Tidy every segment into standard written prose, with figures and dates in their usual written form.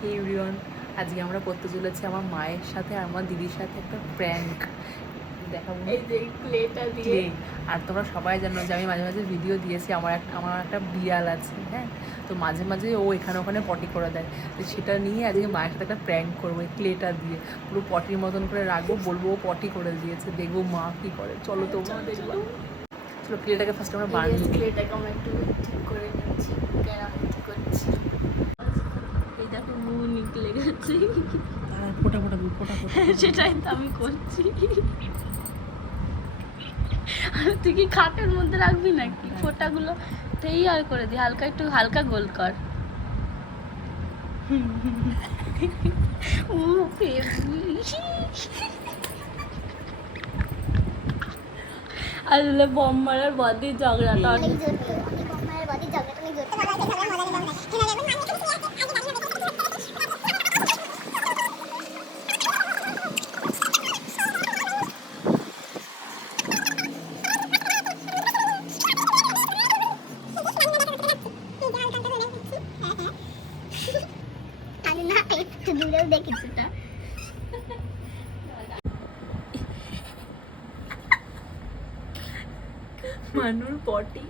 হে everyone, আজকে আমরা করতে চলেছি আমার মায়ের সাথে আর আমার দিদির সাথে একটা প্র্যাঙ্ক দেখাবো। এই যে ক্লেটা দিয়ে আর তোমরা সবাই জানো যে আমি মাঝে মাঝে ভিডিও দিয়েছি, আমার একটা বিড়াল আছে, হ্যাঁ। তো মাঝে মাঝে ও এখানে ওখানে পটি করে দেয়, তো সেটা নিয়ে আজকে মায়ের সাথে একটা প্র্যাঙ্ক করবো। এই ক্লেটা দিয়ে পুরো পটির মতন করে রাখবো, বলবো ও পটি করে দিয়েছে, দেখবো মা কী করে। চলো তোমরা দেখবো। চলো ক্লেটাকে ফার্স্ট আমরা বানিয়ে ক্লেটাকে আমরা একটু ঠিক করে নিচ্ছি। কেন আমি কি করছি, এই দেখো মুখ নিকলে গেছে। ফোটা ফোটা ফোটা ফোটা সেটাই তো আমি করছি। আর তুই কি খাটের মধ্যে রাখবি নাকি? ফোঁটাগুলো তেই আর করে দি, হালকা একটু হালকা গোল কর। ও আসলে বম মারার বদি ঝগড়াটা অনেক দেখেছিটা মানুর পটি।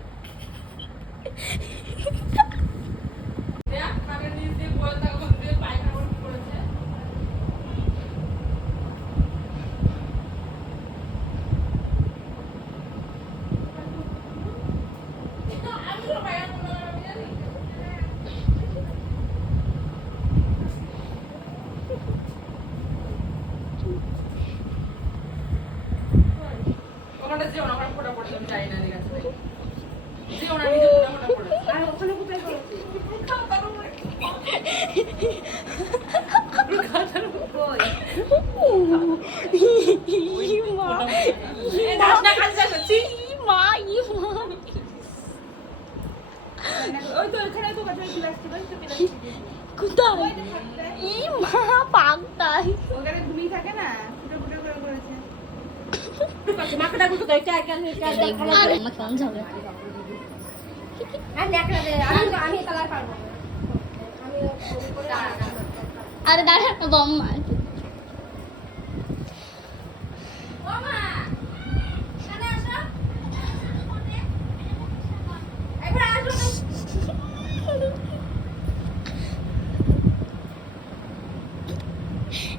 আরে দাঁড়া বম মার।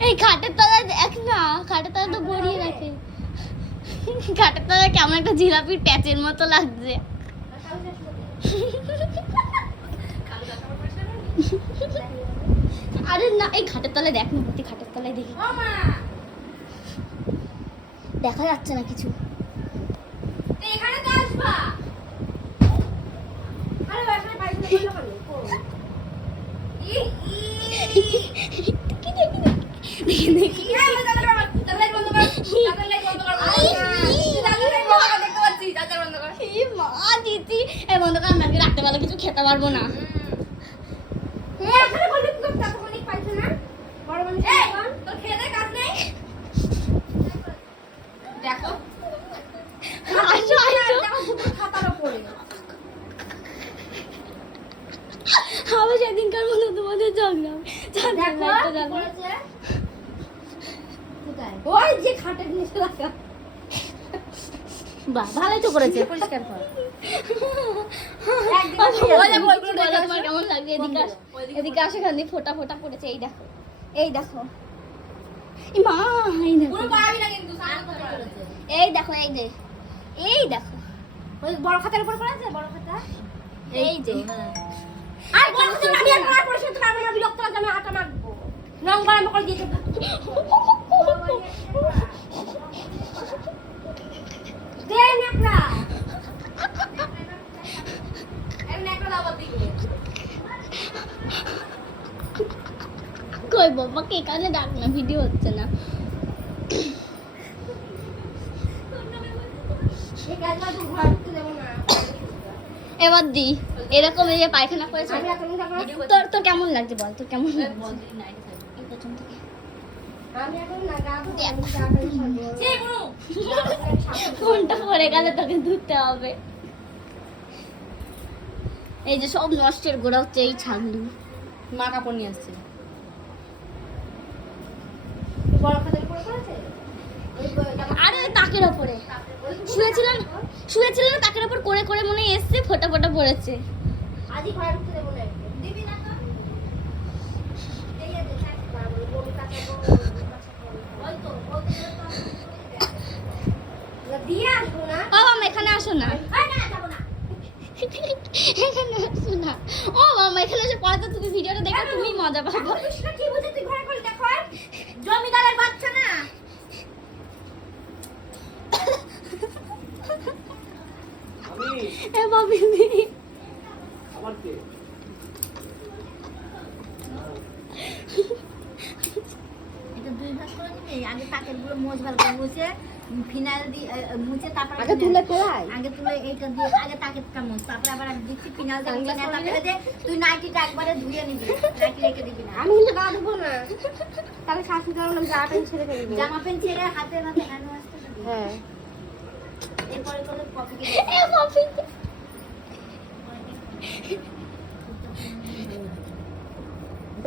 এই খাটের তলায় দেখ না, খাটের তলায় তো গড়িয়ে রাখে। খাটের তলায় কেমন একটা জিলাপির প্যাচের মতো লাগছে। আরে না, এই খাটের তলায় দেখ না, খাটের তলায় দেখি, দেখা যাচ্ছে না কিছু। এখানে তো আসবা। আরে এখানে পাইছো না কেন? দেখি দেখি দাদার বন্ধ কর, দাদার লাইট বন্ধ কর, দাদার লাইট বন্ধ কর, দেখতে পাচ্ছি দাদার বন্ধ কর। এই মা দিদি, এই বন্ধ কর, আমি আজকে রাতে বেলা কিছু খেতে পারবো না। এই এখানে বলি তো টাকা অনেক পাইছো না, বড় মানুষ এখন তোর খেয়ে দে, কাজ নেই। দেখো আসো আসো, দেখো দুটো খাতার উপরে আমি সেদিনকার মতো তোমাদের ঝগড়া করেছে। ওই যে খাটের নিচে রাখা, বাহ ভালোই তো করেছে, পরিষ্কার কর। তোমার কেমন লাগছে? এদিকে আসো, এখান দিয়ে ফোটা ফোটা পড়েছে। এই দেখো, এই দেখো, এই মা, এই দেখো, এই দেখো, এই যে, এই দেখো, ওই বড় খাতার উপর পড়েছে, বড় খাতা, এই যে। আর বড় খাতা আমি আর পড়া পড়ে শুনতে পারবো না, বিরক্ত লাগে, আমি আটা মাখবো, রং বাড়াম করে দিয়ে দেবো। দে নেকড়া, এই নেকড়া দাও দিকে। কই বাবাকে এখানে ডাক না, ভিডিও হচ্ছে না। এবার দি এরকম এই যে পায়খানা করেছে। তোর তোর কেমন লাগছে বল, তোর কেমন ফোনটা পড়ে গেলে তোকে ধুতে হবে। এই যে সব নষ্টের গোড়া হচ্ছে এই ছাগলু। মা কাপড় নিয়ে আসছে। বড় খাতার উপরে করেছে আরে তাকের উপরে শুয়েছিল না তাকের উপর করে করে মনে এসছে ফোঁটা ফোঁটা পড়েছে আজই ঘরে ঢুকতে দেবো না দিবি না তো এই যে দেখ বড় কাছে ওই তো দিয়ে আসবো না ও মামা এখানে আসো না না যাবো না এখানে আসো না ও মামা এখানে এসে পরে তো তুমি ভিডিওটা দেখো তুমি মজা পাবে সেটা কি বুঝে তুই ঘরে করে দেখো জমিদারের বাচ্চা না এ বাবি আমার কে এটা দুই ভাগ করে দিবি আগে প্যাকেটগুলো মোজ ভালো করে মুছে ফিনাইল দিয়ে মুছে তারপর আগে তুলে কোলাই আগে তুলে এইটা দিয়ে আগে প্যাকেটটা মুছ তারপর আবার আমি দিচ্ছি ফিনাইল দিয়ে মুছে তারপরে দে তুই নাইটিটা একবারে ধুয়ে নিবি নাইটি রেখে দিবি না আমি কিন্তু গা দেবো না তাহলে শাশুড়ি বললাম জামা প্যান্ট ছেড়ে ফেলবো জামা প্যান্ট ছেড়ে হাতে মাথায় হ্যান্ড ওয়াশ করে দিবি হ্যাঁ এরপরে করে কফি এ কফি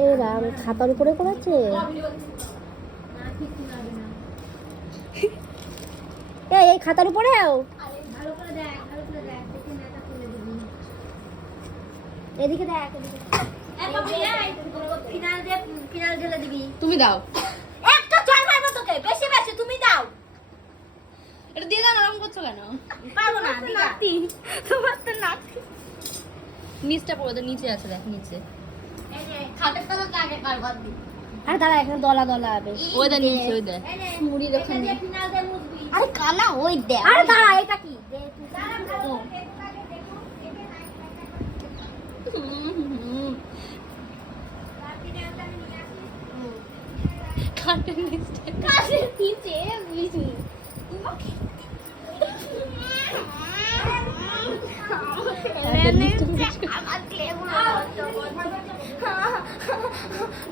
এই রাম খাতার উপরে করেছে এই খাতার উপরেও ভালো করে দেখ দেখে নেতা তুলে দিবি এদিকে দেখ এ কফি ফিনাইল ঢেলে দিবি তুমি দাও একটা জল মারবো তোকে বেশি বেশি তুমি দাও এটা দিয়ে দাও নরম করছো কেন পারবো না নাতি তোমার তো নাতি নিচটা পড়ে তো নিচে আছে দেখ নিচে এই যে খাটের তলাতে আগে কারবার দি আর দাঁড়া এখানে দলা দলা হবে ওই দা নিচে ওই দা এই নে মুড়ির ওখানে। এটা দিয়ে ফিনাইল দিয়ে মুছবি আরে কানা ওই দে আরে দাঁড়া এটা কি ও। খাটের নিচে কাশের নিচে বিছু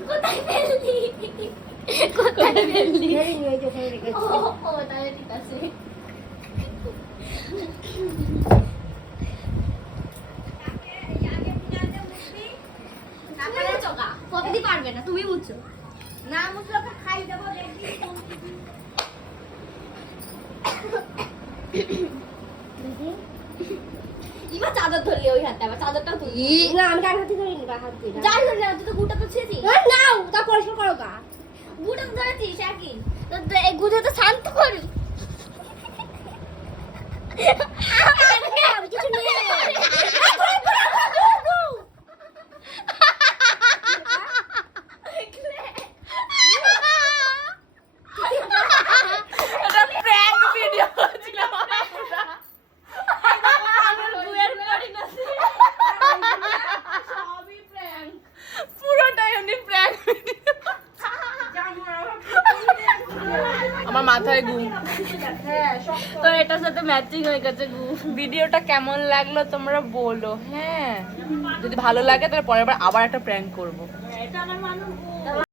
কোথায় ফেললি কোথায় ফেললি ফেরি নিয়ে যে ওখানে রেখেছি ও তাহলে ঠিক আছে কতদিন পারবে না তুমি বুঝছো না মুছলে ওকে খাই দেবো দেখবি এবার চাদর ধরলি ওই হাতে আবার চাদরটাও তুলি না আমি ডান হাতে ধরিনি বা হাত দিয়ে যাই ধরলি না তুই তো গুটা তো ছেড়েছিস নাও তা পরিষ্কার করো গা গুটা তো ধরেছিস একই তো এই গুটা তো শান্ত করি আমি কিছু নিয়ে এটা প্র্যাঙ্ক ভিডিও ছিল পুরোটাই এমনি প্র্যাঙ্ক ভিডিও আমার মাথায় ঘুম তো এটার সাথে ম্যাচিং হয়ে গেছে গু ভিডিওটা কেমন লাগলো তোমরা বলো হ্যাঁ যদি ভালো লাগে তাহলে পরের বার আবার একটা প্র্যাঙ্ক করবো এটা আমার মানুষ